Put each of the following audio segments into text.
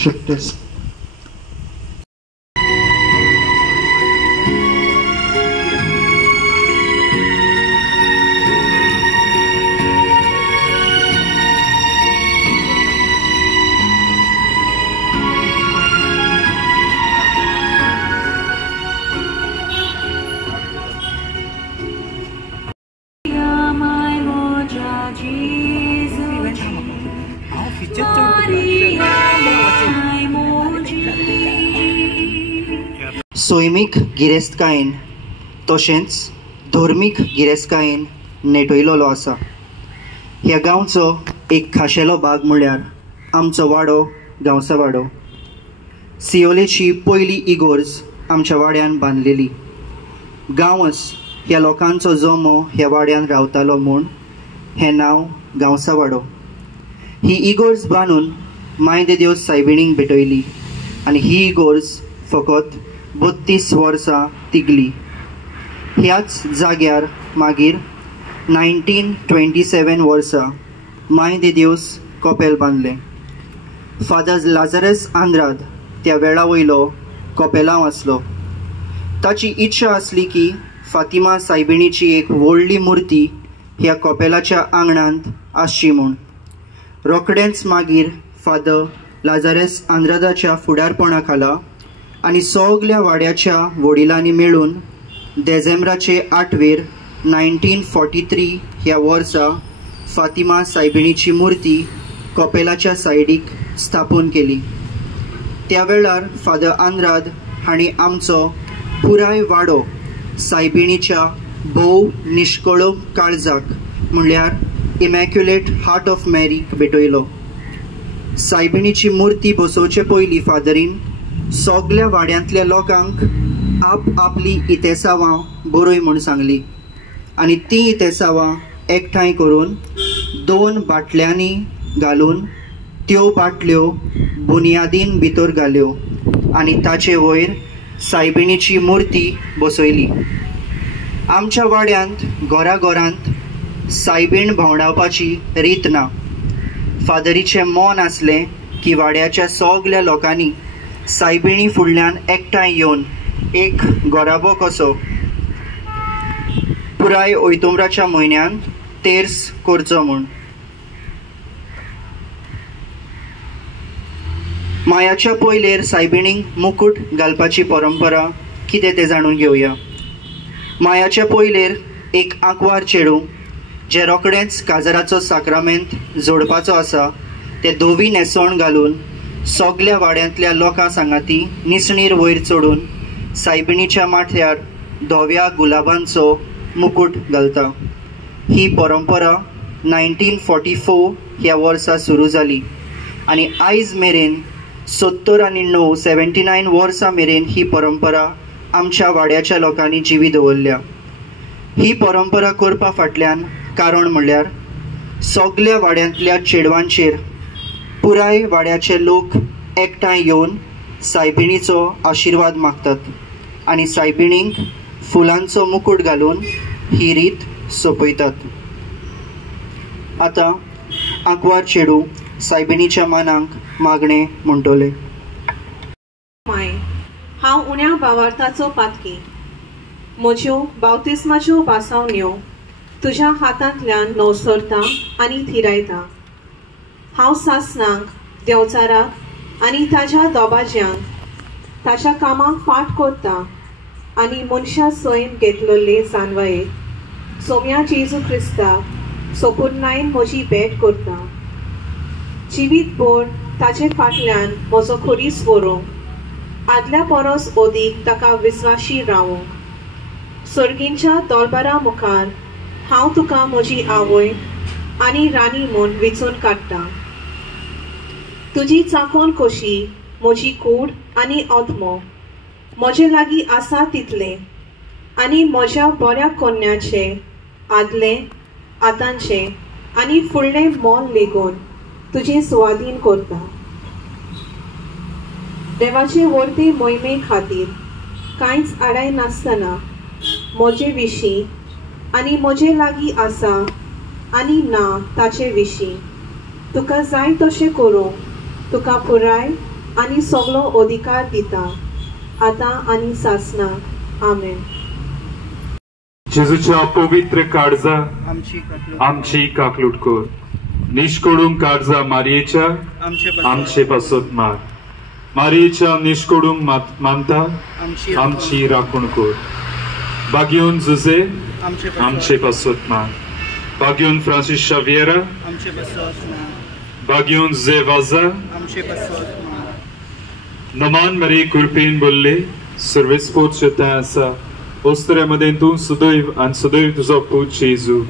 Check this. सोयमीक गिरेस्तकायेन तशेंच धर्मीक गिरेस्तकायेन नेटयलोलो आसा. ह्या गांवचो एक खाशेलो भाग म्हळ्यार आमचो वाडो गांवचा वाडो. सियोलेची पयली इगोर्ज आमच्या वाड्यान बांदलेली. गांवस ह्या लोकांचो जमो ह्या वाड्यान रावतालो म्हूण हें नांव गांवचा वाडो. ही इगोर्ज बांदून माय दे देव सायबिणींक भेटयली आनी ही इगोर्ज फकत 32 वर्सां तिगली. ह्याच जाग्यार मागीर 1927 वर्सा माय दे देवस कोपेल बांदलें. फादर लाझारस आंद्राद त्या वेळा वयलो कोपेलांव आसलो. ताची इच्छा आसली की फातिमा सायबिणीची एक व्हडली मुर्ती ह्या कोपेलाच्या आंगणांत आसची म्हूण. रोखडेंच मागीर फादर लाझारस आंद्रादाच्या फुडारपणा खाला आनी सगल्या वाड्याच्या वडिलांनी मेळून डिसेंबराचे 8 1943 ह्या वर्सा फातिमा सायबिणीची मुर्ती कोपेलाच्या सायडीक स्थापन केली. त्या वेळार फादर आंद्राद हांणी आमचो पुराय वाडो सायबिणीच्या भोव निश्कळो काळजाक म्हणल्यार इमॅक्युलेट हार्ट ऑफ मॅरीक भेटयलो. सायबिणीची मुर्ती बसोवचे पयलीं फादरीन सगल्या वाड्यांतल्या लोकांक आप आपली इतेसांवां बरोय म्हूण सांगली आनी ती इतेसांवां एकठांय करून 2 बाटल्यांनी घालून त्यो बाटल्यो बुनयादीन भितर घाल्यो आनी ताचे वयर सायबिणीची मुर्ती बसयली. आमच्या वाड्यांत घरांत सायबीण भोंवडावपाची रीत ना. फादरीचें मोन आसलें की वाड्याच्या सगल्या लोकांनी सायबिणी फुडल्यान एकठांय येवन एक गोराबो कसो पुराय ओयतुंबराच्या म्हयन्यान तेर्स करचो म्हूण. मायाच्या पयलेर सायबिणींक मुकुट घालपाची परंपरा कितें तें जाणून घेवया. मायाच्या पयलेर एक आंकवार चेडूं जे रोखडेंच काजराचो साक्रामेंत जोडपाचो आसा तें धोवी न्हेसोण घालून सगल्या वाड्यांतल्या लोकां सांगाती निसणीर वयर चडून सायबिणीच्या माथ्यार धव्या गुलाबांचो मुकुट घालता. ही परंपरा 1944 ह्या वर्सा सुरू जाली आनी आयज मेरेन 79 वर्सां मेरेन ही परंपरा आमच्या वाड्याच्या लोकांनी जिवी दवरल्या. ही परंपरा करपा फाटल्यान कारण म्हणल्यार सगल्या वाड्यांतल्या चेडवांचेर पुराय वाड्याचे लोक एकठांय येवन सायबिणीचो आशिर्वाद मागतात आनी सायबिणींक फुलांचो मुकुट घालून ही रीत सोंपयतात. आतां आंकवार चेडूं सायबिणीच्या मानांक मागणें म्हणटले. माय, हांव उण्या भावार्थाचो पातकी. म्हज्यो बावतिस्माच्यो बासावण्यो तुज्या हातांतल्यान नवसरता आनी थिरायता. हांव सासणांक देवचाराक आनी ताज्या दोबाज्यांक ताच्या कामाक फाट कोरता आनी मनशा सैम घेतलेले जानवायेक सोम्या जेजू क्रिस्ताक सोपुर्नायेन म्हजी भेट करता. जिवीतभर ताचे फाटल्यान म्हजो खोरीस व्हरूंक आदल्या परस ओदीक ताका विस्वाशी रावूंक. सर्गींच्या दरबारा मुखार हांव तुका म्हजी आवय आनी राणी म्हूण वेंचून काडटा. तुजी चाकोन कशी म्हजी कूड आनी आत्मो म्हजे लागीं आसा तितलें आनी म्हज्या बऱ्या कोन्याचे आदले आतांचे आनी फुडलें मोल लेगून तुजें सुवाधीन करता. देवाचे वर्ते मोहिमे खातीर कांयच आडाय नासतना म्हजे विशीं आनी म्हजे लागीं आसा आनी ना ताचे विशीं तुका जाय तशें करूंक तुका पुराय आनी सगळो अधिकार दिता आतां आनी सासना आमेन. जेजूच्या पवित्र काळजा आमची आमची काकलूट कर. निष्कोडूंक काळजा मारयेच्या आमचे पासत मार. मारयेच्या निष्कोडूंक मानता आमची राखण कर. बागयोन जुजे आमचे पासत मार. बागयोन फ्रांसीस शावियरा आमचे पासत मार. बागयोन जुजे वाजा आमचे पासत मार. नमान मरी कुरपेन बोलले सर्वेस्पोत शेतां आसा ओस्त्र्यामध्ये तूं सदैव आनी सदैव तुजो पूत जेजू.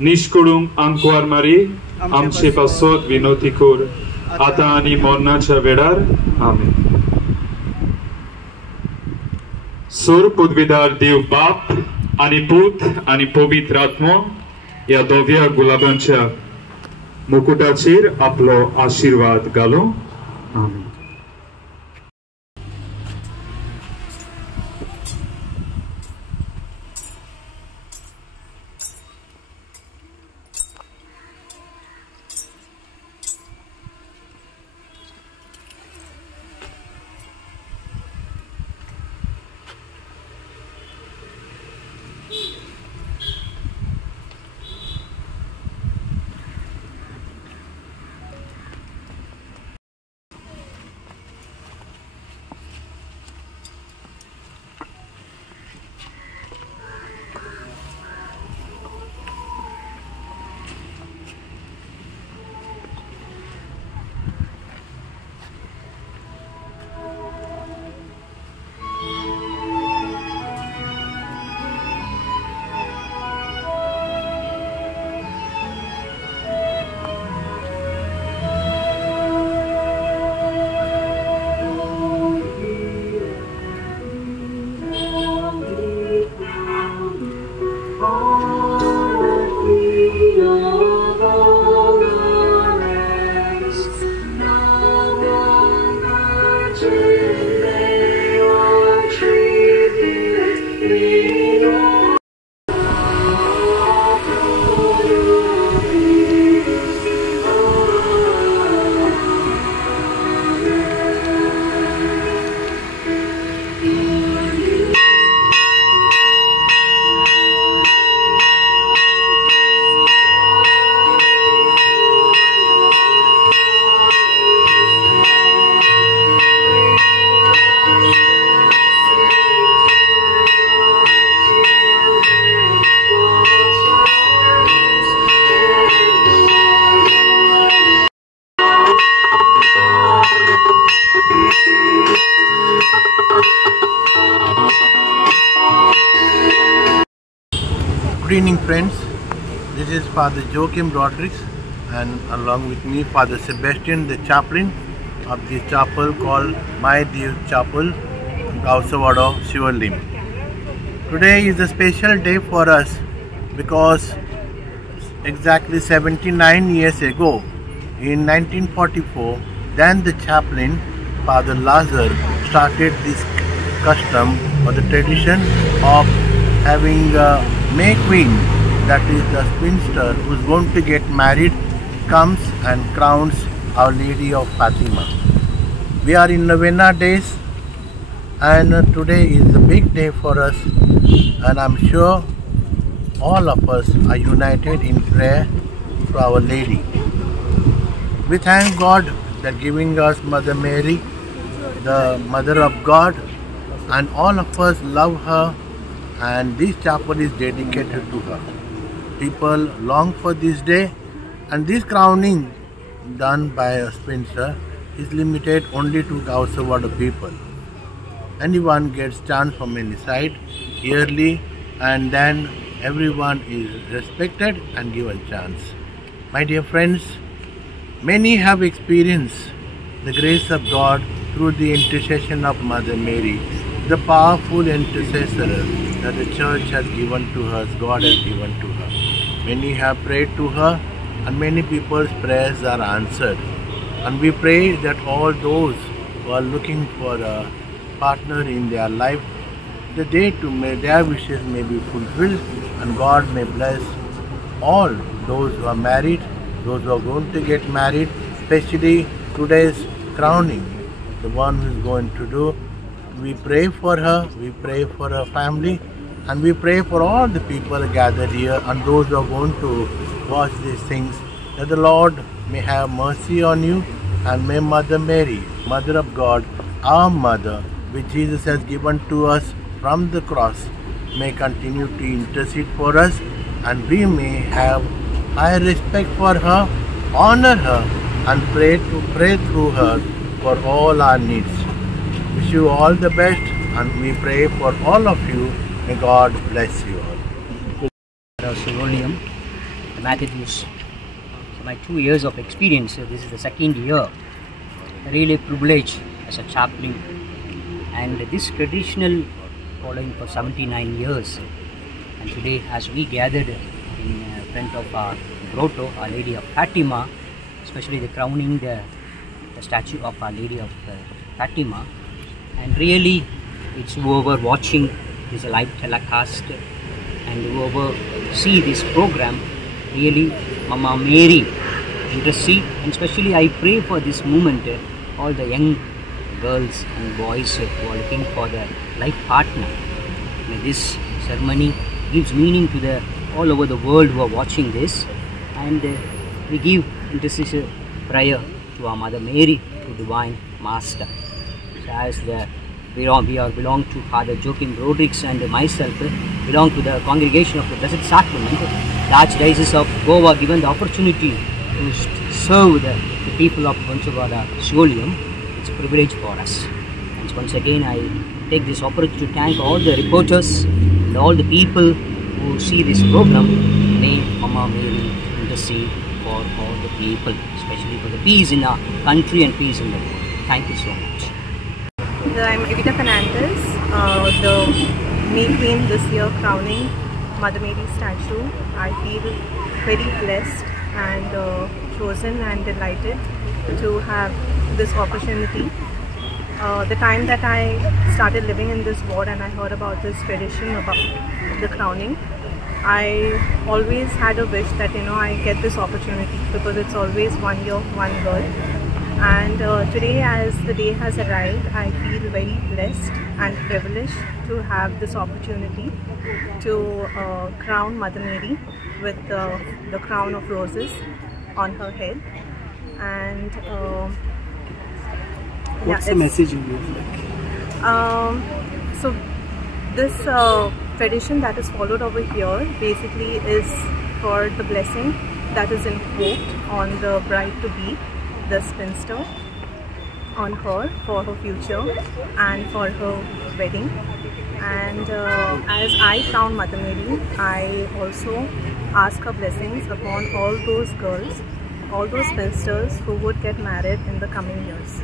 निष्कोडूंक आंकवार मारी आमचे पासत विनोती कर आतां आनी मरणाच्या वेळार आमेन. सोर पदवीदार देव बाप आनी पूत आनी पवित्र आत्मो या दोव्या गुलाबांच्या मुकुटाचेर आपलो आशीर्वाद घालो. आमेन. Good evening, friends. This is Father Joachim Rodriguez, and along with me Father Sebastian, the chaplain of the chapel called My Dev Chapel, Gausawada, Shivalim. Today is a special day for us because exactly 79 years ago, in 1944, then the chaplain, Father Lazar, started this custom or the tradition of having a May Queen, that is the spinster who is going to get married, comes and crowns Our Lady of Fatima. We are in Novena days, and today is a big day for us, and I'm sure all of us are united in prayer to Our Lady. We thank God that giving us Mother Mary, the Mother of God, and all of us love her, and this chapel is dedicated to her. People long for this day, and this crowning done by a spinster is limited only to Gausawada people. Anyone gets chance from any side yearly, and then everyone is respected and given chance. My dear friends, many have experienced the grace of God through the intercession of Mother Mary, the powerful intercessor that the church has given to us, God has given to her. Many have prayed to her, and many people's prayers are answered. And we pray that all those who are looking for a partner in their life, that their wishes may be fulfilled, and God may bless all those who are married, those who are going to get married, especially today's crowning, the one who is going to do. We pray for her, we pray for her family, and we pray for all the people gathered here and those who are going to watch these things, that the Lord may have mercy on you, and may Mother Mary, Mother of God, our Mother, which Jesus has given to us from the cross, may continue to intercede for us, and we may have high respect for her, honor her, and pray through her for all our needs. Wish you all the best, and we pray for all of you. May God bless you all. Sirolium, Matthews. So my 2 years of experience, this is the second year. Really privileged as a chaplain, and this traditional following for 79 years. And today, as we gathered in front of our grotto, Our Lady of Fatima, especially the crowning the statue of Our Lady of Fatima, and really it's whoever watching this live telecast and whoever see this program, really Mama Mary intercede, and especially I pray for this moment, all the young girls and boys who are looking for their life partner. May this ceremony gives meaning to the all over the world who are watching this, and we give intercessor prayer to our Mother Mary, to Divine Master. So as we belong to Father Joachim Broderick, and myself belong to the Congregation of the Blessed Sacrament, the Archdiocese of Goa, given the opportunity to serve the people of Banswara Sirolium. It's a privilege for us. And once again, I take this opportunity to thank all the reporters and all the people who see this program. May Mama Mary intercede for all the people, especially for the peace in our country and peace in the world. Thank you so much. I'm Evita Fernandez, the May Queen this year crowning Mother Mary statue. I feel very blessed and chosen and delighted to have this opportunity. The time that I started living in this ward and I heard about this tradition about the crowning, I always had a wish that I get this opportunity, because it's always 1 year, one girl. And today, as the day has arrived, I feel very blessed and privileged to have this opportunity to crown Mother Mary with the crown of roses on her head. And what's the message you give? So this tradition that is followed over here basically is for the blessing that is invoked on the bride-to-be, the spinster, on her for her future and for her wedding. And as I crown Mother Mary, I also ask her blessings upon all those girls, all those spinsters who would get married in the coming years.